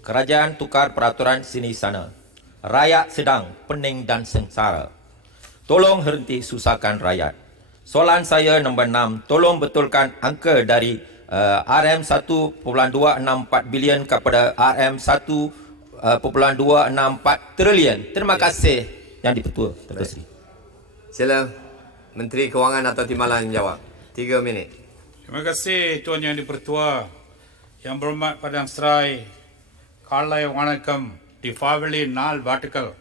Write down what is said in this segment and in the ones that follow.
Kerajaan tukar peraturan sini sana. Rakyat sedang pening dan sengsara. Tolong henti susahkan rakyat. Soalan saya nombor 6, tolong betulkan angka dari RM 1.264 bilion kepada RM 1.264 trilion. Terima kasih Yang di-Pertua. Terima kasih. Sila Menteri Kewangan atau Timbalan menjawab. 3 minit. Terima kasih Tuan Yang di-Pertua. Yang berhormat Padang Serai, Kalai Wanakam, Difabili Nal Vertical,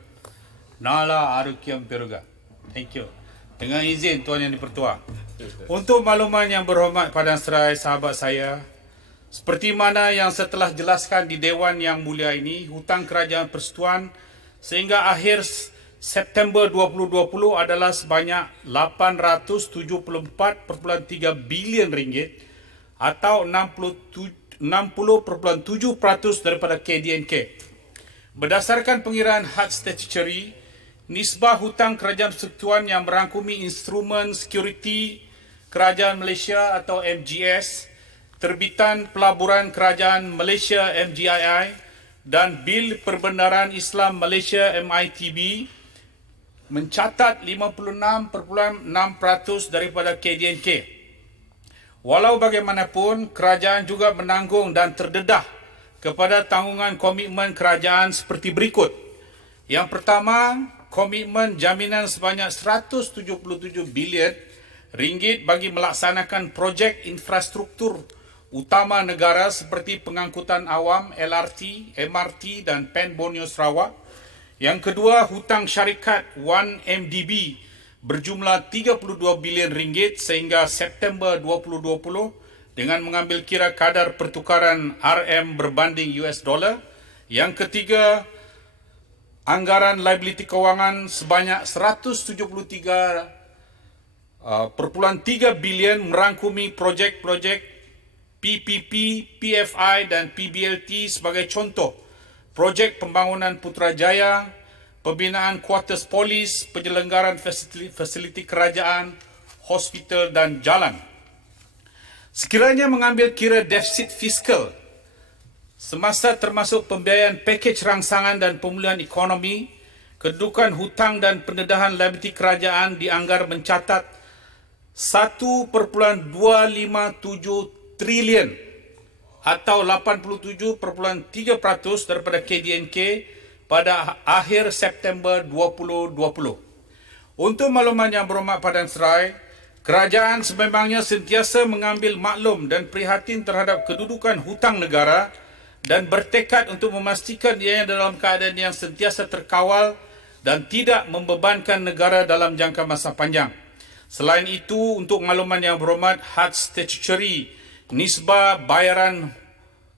Nala Arukyam Peruga. Thank you. Dengan izin Tuan Yang di-Pertua. Untuk makluman yang berhormat Padang Serai, sahabat saya, seperti mana yang setelah jelaskan di Dewan Yang Mulia ini, hutang Kerajaan Persekutuan sehingga akhir September 2020 adalah sebanyak 874.3 bilion ringgit atau 60.7% daripada KDNK. Berdasarkan pengiraan had statutory, nisbah hutang Kerajaan Persekutuan yang merangkumi instrumen security Kerajaan Malaysia atau MGS, terbitan pelaburan Kerajaan Malaysia MGII dan Bil Perbendaharaan Islam Malaysia MITB mencatat 56.6% daripada KDNK. Walau bagaimanapun, kerajaan juga menanggung dan terdedah kepada tanggungan komitmen kerajaan seperti berikut. Yang pertama, komitmen jaminan sebanyak 177 bilion ringgit bagi melaksanakan projek infrastruktur utama negara seperti pengangkutan awam, LRT, MRT dan PEN Borneo Sarawak. Yang kedua, hutang syarikat 1MDB berjumlah 32 bilion ringgit sehingga September 2020 dengan mengambil kira kadar pertukaran RM berbanding US dollar. Yang ketiga, anggaran liability kewangan sebanyak 173.3 bilion merangkumi projek-projek PPP, PFI dan PBLT sebagai contoh. Projek pembangunan Putrajaya, pembinaan kuartus polis, penyelenggaran fasiliti kerajaan, hospital dan jalan. Sekiranya mengambil kira defisit fiskal semasa termasuk pembiayaan pakej rangsangan dan pemulihan ekonomi, kedudukan hutang dan pendedahan liabiliti kerajaan dianggar mencatat 1.257 trilion atau 87.3% daripada KDNK pada akhir September 2020. Untuk makluman yang berhormat Padang Serai, kerajaan sememangnya sentiasa mengambil maklum dan prihatin terhadap kedudukan hutang negara dan bertekad untuk memastikan ianya dalam keadaan yang sentiasa terkawal dan tidak membebankan negara dalam jangka masa panjang. Selain itu, untuk makluman yang berhormat, had statutory nisbah bayaran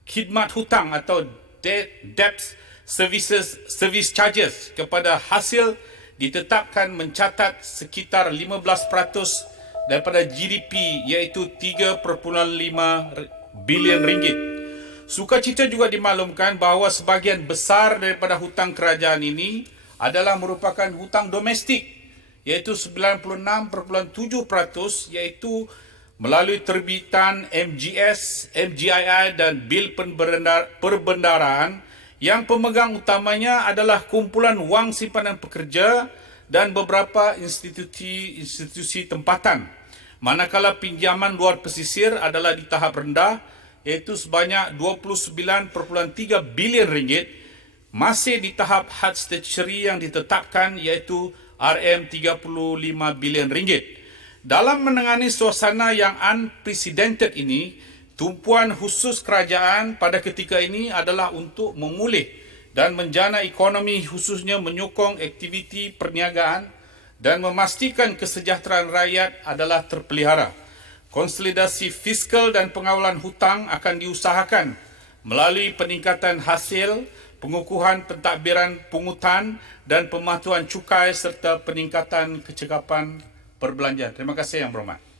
khidmat hutang atau debt service charges kepada hasil ditetapkan mencatat sekitar 15% daripada GDP iaitu 3.5 bilion ringgit. Sukacita juga dimaklumkan bahawa sebahagian besar daripada hutang kerajaan ini adalah merupakan hutang domestik iaitu 96.7% iaitu melalui terbitan MGS, MGII dan Bil Perbendaharaan yang pemegang utamanya adalah kumpulan wang simpanan pekerja dan beberapa institusi tempatan. Manakala pinjaman luar pesisir adalah di tahap rendah iaitu sebanyak 29.3 bilion ringgit, masih di tahap had statutory yang ditetapkan iaitu RM 35 bilion ringgit. Dalam menangani suasana yang unprecedented ini, tumpuan khusus kerajaan pada ketika ini adalah untuk memulih dan menjana ekonomi, khususnya menyokong aktiviti perniagaan dan memastikan kesejahteraan rakyat adalah terpelihara. Konsolidasi fiskal dan pengawalan hutang akan diusahakan melalui peningkatan hasil, pengukuhan pentadbiran pungutan dan pematuhan cukai serta peningkatan kecekapan perbelanjaan. Terima kasih Yang Berhormat.